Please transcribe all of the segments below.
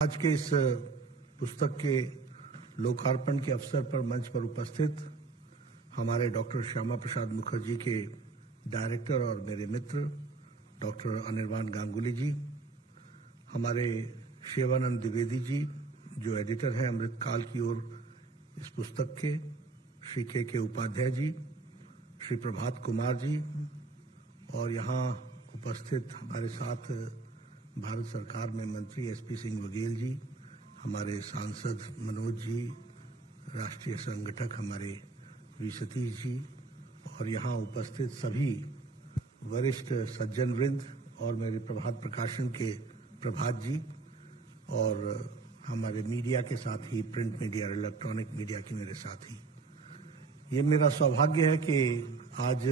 आज के इस पुस्तक के लोकार्पण के अवसर पर मंच पर उपस्थित हमारे डॉक्टर श्यामा प्रसाद मुखर्जी के डायरेक्टर और मेरे मित्र डॉक्टर अनिर्बान गांगुली जी, हमारे शिवानंद द्विवेदी जी जो एडिटर हैं अमृतकाल की ओर इस पुस्तक के, श्री के उपाध्याय जी, श्री प्रभात कुमार जी और यहाँ उपस्थित हमारे साथ भारत सरकार में मंत्री एसपी सिंह बघेल जी, हमारे सांसद मनोज जी, राष्ट्रीय संगठक हमारे वी सतीश जी और यहाँ उपस्थित सभी वरिष्ठ सज्जन वृंद और मेरे प्रभात प्रकाशन के प्रभात जी और हमारे मीडिया के साथ ही प्रिंट मीडिया और इलेक्ट्रॉनिक मीडिया के मेरे साथी। ये मेरा सौभाग्य है कि आज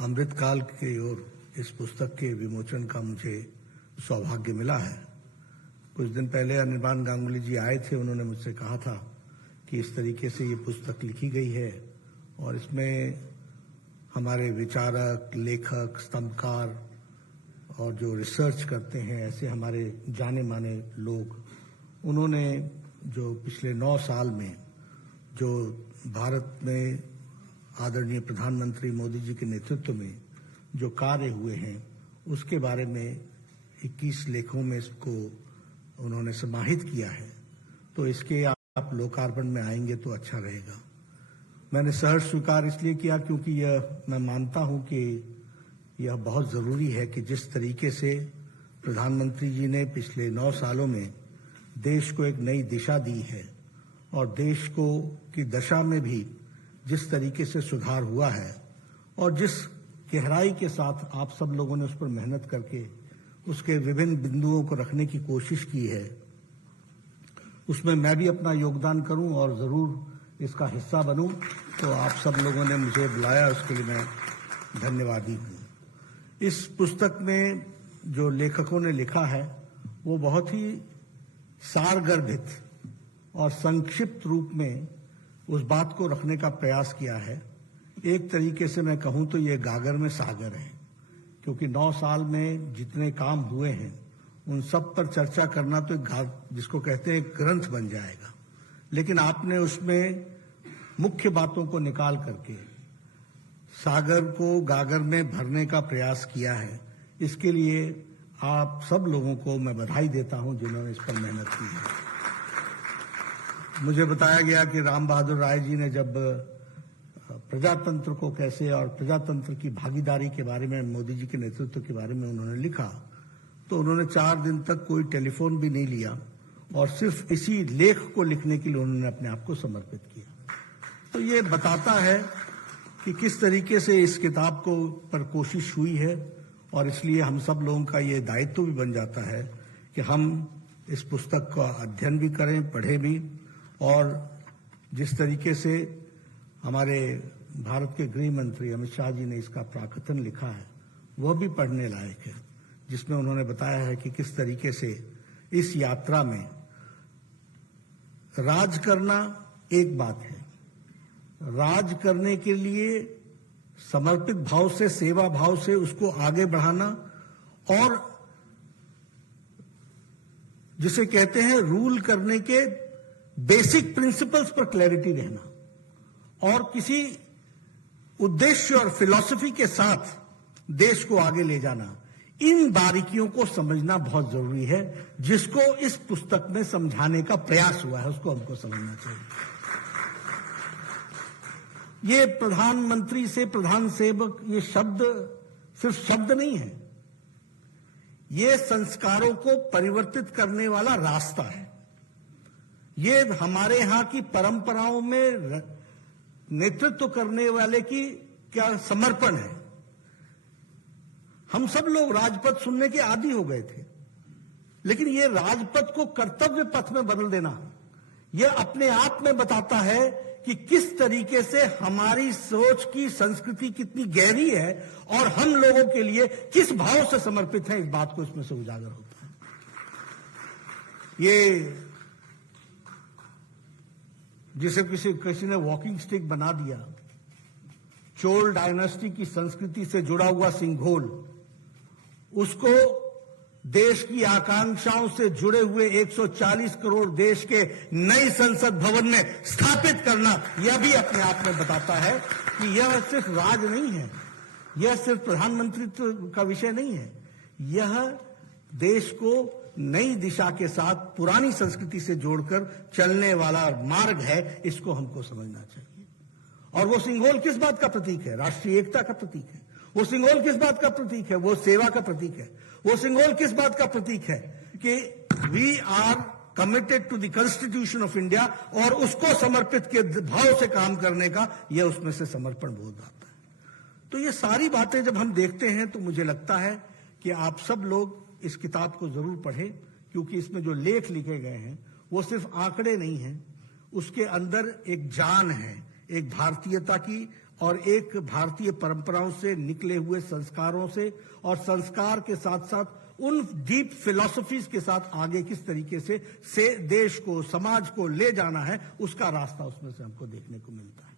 अमृतकाल की ओर इस पुस्तक के विमोचन का मुझे सौभाग्य मिला है। कुछ दिन पहले अनिर्बान गांगुली जी आए थे, उन्होंने मुझसे कहा था कि इस तरीके से ये पुस्तक लिखी गई है और इसमें हमारे विचारक, लेखक, स्तंभकार और जो रिसर्च करते हैं ऐसे हमारे जाने माने लोग, उन्होंने जो पिछले 9 साल में जो भारत में आदरणीय प्रधानमंत्री मोदी जी के नेतृत्व में जो कार्य हुए हैं उसके बारे में 21 लेखों में इसको उन्होंने समाहित किया है। तो इसके आप लोकार्पण में आएंगे तो अच्छा रहेगा। मैंने सहर्ष स्वीकार इसलिए किया क्योंकि यह मैं मानता हूं कि यह बहुत जरूरी है कि जिस तरीके से प्रधानमंत्री जी ने पिछले 9 सालों में देश को एक नई दिशा दी है और देश को की दशा में भी जिस तरीके से सुधार हुआ है और जिस गहराई के साथ आप सब लोगों ने उस पर मेहनत करके उसके विभिन्न बिंदुओं को रखने की कोशिश की है, उसमें मैं भी अपना योगदान करूं और जरूर इसका हिस्सा बनूं। तो आप सब लोगों ने मुझे बुलाया, उसके लिए मैं धन्यवादी हूं। इस पुस्तक में जो लेखकों ने लिखा है वो बहुत ही सारगर्भित और संक्षिप्त रूप में उस बात को रखने का प्रयास किया है। एक तरीके से मैं कहूं तो ये गागर में सागर है, क्योंकि 9 साल में जितने काम हुए हैं उन सब पर चर्चा करना तो जिसको कहते हैं ग्रंथ बन जाएगा, लेकिन आपने उसमें मुख्य बातों को निकाल करके सागर को गागर में भरने का प्रयास किया है। इसके लिए आप सब लोगों को मैं बधाई देता हूं जिन्होंने इस पर मेहनत की है। मुझे बताया गया कि राम बहादुर राय जी ने जब प्रजातंत्र को कैसे और प्रजातंत्र की भागीदारी के बारे में, मोदी जी के नेतृत्व के बारे में उन्होंने लिखा, तो उन्होंने 4 दिन तक कोई टेलीफोन भी नहीं लिया और सिर्फ इसी लेख को लिखने के लिए उन्होंने अपने आप को समर्पित किया। तो ये बताता है कि किस तरीके से इस किताब को पर कोशिश हुई है और इसलिए हम सब लोगों का ये दायित्व भी बन जाता है कि हम इस पुस्तक का अध्ययन भी करें, पढ़ें भी और जिस तरीके से हमारे भारत के गृह मंत्री अमित शाह जी ने इसका प्राकथन लिखा है वह भी पढ़ने लायक है, जिसमें उन्होंने बताया है कि किस तरीके से इस यात्रा में राज करना एक बात है, राज करने के लिए समर्पित भाव से, सेवा भाव से उसको आगे बढ़ाना और जिसे कहते हैं रूल करने के बेसिक प्रिंसिपल्स पर क्लैरिटी रहना और किसी उद्देश्य और फिलॉसफी के साथ देश को आगे ले जाना, इन बारीकियों को समझना बहुत जरूरी है, जिसको इस पुस्तक में समझाने का प्रयास हुआ है उसको हमको समझना चाहिए। ये प्रधानमंत्री से प्रधान सेवक, ये शब्द सिर्फ शब्द नहीं है, ये संस्कारों को परिवर्तित करने वाला रास्ता है। ये हमारे यहां की परंपराओं में नेतृत्व करने वाले की क्या समर्पण है। हम सब लोग राजपथ सुनने के आदी हो गए थे, लेकिन ये राजपथ को कर्तव्य पथ में बदल देना, यह अपने आप में बताता है कि किस तरीके से हमारी सोच की संस्कृति कितनी गहरी है और हम लोगों के लिए किस भाव से समर्पित है। इस बात को इसमें से उजागर होता है। ये जिसे किसी ने वॉकिंग स्टिक बना दिया, चोल डायनेस्टी की संस्कृति से जुड़ा हुआ सिंघोल, उसको देश की आकांक्षाओं से जुड़े हुए 140 करोड़ देश के नई संसद भवन में स्थापित करना, यह भी अपने आप में बताता है कि यह सिर्फ राज नहीं है, यह सिर्फ प्रधानमंत्रित्व का विषय नहीं है, यह देश को नई दिशा के साथ पुरानी संस्कृति से जोड़कर चलने वाला मार्ग है। इसको हमको समझना चाहिए। और वो सिंघोल किस बात का प्रतीक है? राष्ट्रीय एकता का प्रतीक है। वो सिंघोल किस बात का प्रतीक है? वो सेवा का प्रतीक है। वो सिंघोल किस बात का प्रतीक है? कि we are committed to the constitution of India, और उसको समर्पित के भाव से काम करने का यह उसमें से समर्पण बोध आता है। तो ये सारी बातें जब हम देखते हैं तो मुझे लगता है कि आप सब लोग इस किताब को जरूर पढ़ें, क्योंकि इसमें जो लेख लिखे गए हैं वो सिर्फ आंकड़े नहीं हैं, उसके अंदर एक जान है, एक भारतीयता की और एक भारतीय परंपराओं से निकले हुए संस्कारों से, और संस्कार के साथ साथ उन डीप फिलॉसफीज के साथ आगे किस तरीके से देश को, समाज को ले जाना है, उसका रास्ता उसमें से हमको देखने को मिलता है।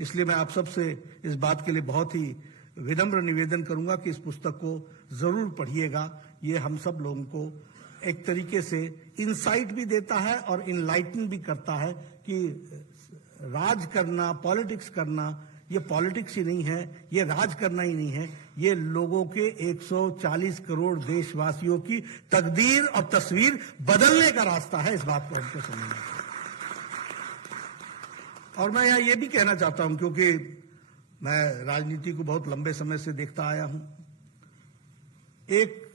इसलिए मैं आप सबसे इस बात के लिए बहुत ही विनम्र निवेदन करूंगा कि इस पुस्तक को जरूर पढ़िएगा। ये हम सब लोगों को एक तरीके से इंसाइट भी देता है और इनलाइटन भी करता है कि राज करना, पॉलिटिक्स करना, ये पॉलिटिक्स ही नहीं है, ये राज करना ही नहीं है, ये लोगों के 140 करोड़ देशवासियों की तकदीर और तस्वीर बदलने का रास्ता है। इस बात को हमको समझना चाहिए। और मैं यहाँ ये भी कहना चाहता हूं, क्योंकि मैं राजनीति को बहुत लंबे समय से देखता आया हूं। एक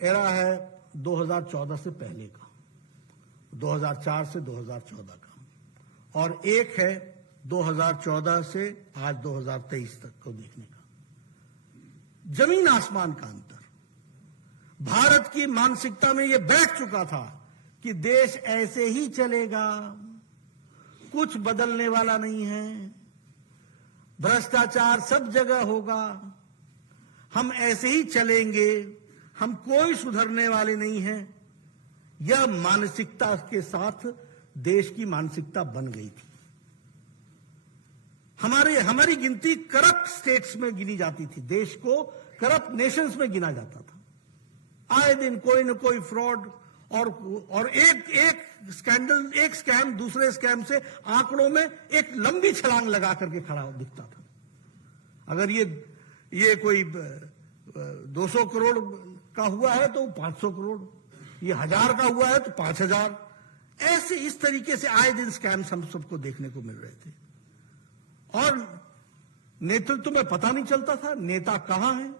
एरा है 2014 से पहले का, 2004 से 2014 का, और एक है 2014 से आज 2023 तक को देखने का। जमीन आसमान का अंतर। भारत की मानसिकता में यह बैठ चुका था कि देश ऐसे ही चलेगा, कुछ बदलने वाला नहीं है, भ्रष्टाचार सब जगह होगा, हम ऐसे ही चलेंगे, हम कोई सुधरने वाले नहीं हैं। यह मानसिकता के साथ देश की मानसिकता बन गई थी। हमारी गिनती करप्ट स्टेट्स में गिनी जाती थी, देश को करप्ट नेशंस में गिना जाता था। आए दिन कोई न कोई फ्रॉड और एक स्कैंडल, एक स्कैम दूसरे स्कैम से आंकड़ों में एक लंबी छलांग लगा करके खड़ा दिखता था। अगर ये कोई 200 करोड़ का हुआ है तो 500 करोड़, ये 1000 का हुआ है तो 5000, ऐसे इस तरीके से आए दिन स्कैम्स हम सबको देखने को मिल रहे थे। और नेतृत्व में पता नहीं चलता था नेता कहां है,